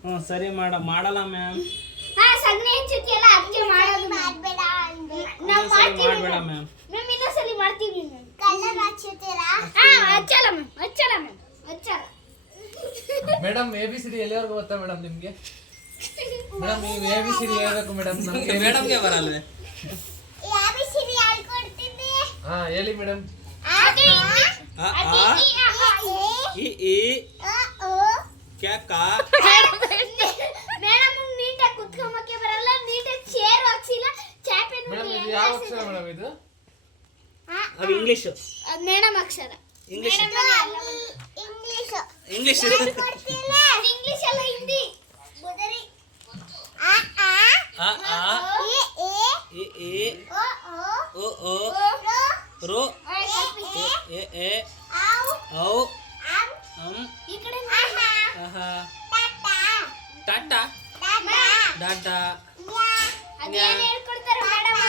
ಹ್ಞೂ ಸರಿ ಮಾಡ ಮಾಡಲ್ಲ ಮ್ಯಾಮ್ ಹಾ ಸಗಣಿ ಹಂಚುತ್ತಿಯಲ್ಲ ಅದಕ್ಕೆ ಮಾಡೋದು ಮಾಡಬೇಡ ನಾವು ಮಾಡ್ತೀವಿ ಮಾಡಬೇಡ ಮ್ಯಾಮ್ ಮ್ಯಾಮ್ ಇನ್ನೊಂದ್ಸಲಿ ಮಾಡ್ತೀವಿ ಮ್ಯಾಮ್ ಹಚ್ಚುತ್ತೀರಾ ಹಾ ಹಚ್ಚಲ್ಲ ಮ್ಯಾಮ್ ಹಚ್ಚಲ್ಲ ma'am ಹಚ್ಚಲ್ಲ. Madam A B C D ಎಲ್ಲಿವರೆಗೂ ಗೊತ್ತಾ ಮೇಡಮ್ ನಿಮಗೆ? ಮೇಡಮ್ ನೀವು ಎ ಬಿ ಸಿ ಡಿ ಹೇಳ್ಬೇಕು ಮೇಡಮ್ ನಮಗೆ. ಮೇಡಮ್ಗೆ ಬರಲ್ವೇ? ಯಾವ ಸಿರಿ ಹೇಳ್ಕೊಡ್ತೀನಿ ಹಾ ಹೇಳಿ ಮೇಡಮ್ ಅದು ಆ, ಅದು ಆ. ಈ, ಆ, ಆ, ಇ ಈ ಆ, ಓ. ಕ್ಯಾ ಕಾ ಮೇಡಮ್ ನೀಟಾಗಿ ಕುತ್ಕೊಂಬಕ್ಕೆ ಬರಲ್ಲ ನೀಟಾಗಿ ಚೇರ್ ಹಾಕ್ಸಿಲ್ಲ ಚಾಪೆ ಮೇಡಮ್ ಇದು ಯಾವ ಅಕ್ಷರ ಮೇಡಮ್ ಇದು ಅದು ಇಂಗ್ಲೀಷು ಮೇಡಮ್ ಅಕ್ಷರ ಇಂಗ್ಲೀಷ್ ಇಂಗ್ಲಿಷ್ ಇಂಗ್ಲೀಷ್ ಇಂಗ್ಲಿಷ್ ಅಲ್ಲ ಹಿಂದಿ ಬುದರಿ ಆ ಆ ಆ ಆ ಎ ಎ ಇ ಈ ಓ ಓ ಓ ಓ ರೋ ರು ಎ ಎ ಎ ಔ ಔ ಅಂ ಅಂ ಈ ಕಡೆ ಆಹಾ ಆಹಾ ಟಾಟಾ ಟಾಟಾ ಟಾಟಾ ಡಾಟಾ ಅದೇನ್ ಹೇಳ್ಕೊಡ್ತಾರೆ ಮೇಡಮ್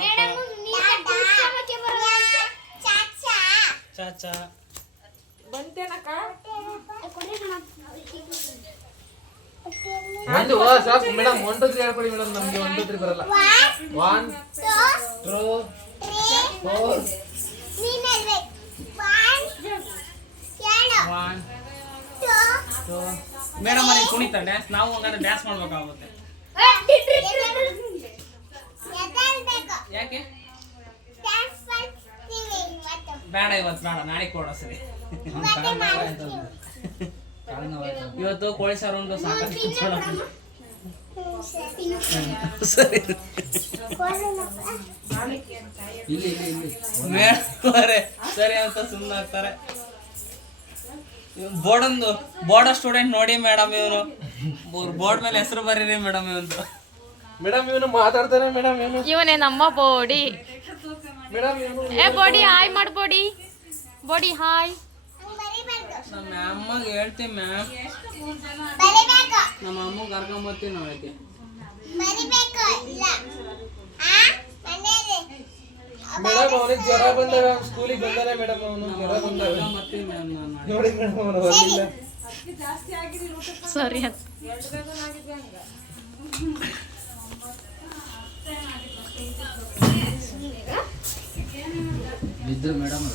ಮೇಡಮ್ ನೀಟಾಗಿ ಕುತ್ಕೊಂಬಕ್ಕೆ ಬರಲ್ಲ ಚಾಚಾ ಚಾಚಾ ಕೊಡ್ರಿ ಕಣ ಒಂದು ಸಾಕು ಮೇಡಮ್ ಒನ್ ಟು ತ್ರೀ ಹೇಳ್ಕೊಡಿ ಮೇಡಮ್ ನಮ್ಗೆ ಒನ್ ಟು ತ್ರೀ ಬರಲ್ಲ ಒನ್ ಟೂ ಫೋರ್ ಮೇಡಮ್ ಅವ್ರಿಗೆ ಕುಣಿತ ಡ್ಯಾನ್ಸ್ ನಾವು ಹಂಗಾದ್ರೆ ಡ್ಯಾನ್ಸ್ ಮಾಡ್ಬೇಕಾಗುತ್ತೆ. ಯಾಕೆ? ಬೇಡ ಇವತ್ತು ಬೇಡ ನಾಳೆ ಕೊಡ ಸರಿ ಇವತ್ತು ಕೋಳಿ ಸಾರು ಉಂಟು ಸಾಕು ಸರಿ ಸರಿ ಅಂತ ಸುಮ್ಮನೆ ಆಗ್ತಾರೆ ಬೋರ್ಡೊಂದು ಬೋರ್ಡ್ ಸ್ಟೂಡೆಂಟ್ ನೋಡಿ ಮೇಡಮ್ ಇವನು ಬೋರ್ಡ್ ಮೇಲೆ ಹೆಸರು ಬರೀರಿ ಮೇಡಮ್ ಇವಂದು ಮೇಡಮ್ ಇವನು ಮಾತಾಡ್ತಾನೆ ಮೇಡಮ್ ಇವನು ಇವನೇ ನಮ್ಮ ಬೋಡಿ ಮೇಡಮ್ ಇವನು ಏ ಬೋಡಿ ಹಾಯ್ ಮಾಡ್ಬೋಡಿ ಬೋಡಿ ಬೋಡಿ ಹಾಯ್ ನಮ್ಮ ಅಮ್ಮಗೆ ಹೇಳ್ತೀವಿ ಮ್ಯಾಮ್ ನಮ್ಮ ಅಮ್ಮಗೆ ಕರ್ಕೊಂಬರ್ತೀವಿ ನಾಳೆಗೆ ಮೇಡಮ್ ಅವನಿಗೆ ಜ್ವರ ಬಂದಾಗ ಸ್ಕೂಲಿಗೆ ಬಂದಾನೆ ಮೇಡಮ್ ಅವನು ಜ್ವರ ಬಂದಾಗ ಕರ್ಕೊಂಬರ್ತೀವಿ ಮ್ಯಾಮ್ ನಾನು ನಾಳೆ. ನೋಡಿ ಮೇಡಮ್ ಅವನು ಬರ್ಲಿಲ್ಲ ಸರಿ ಅಂತ ಬಿದ್ದು ಮೇಡಮ್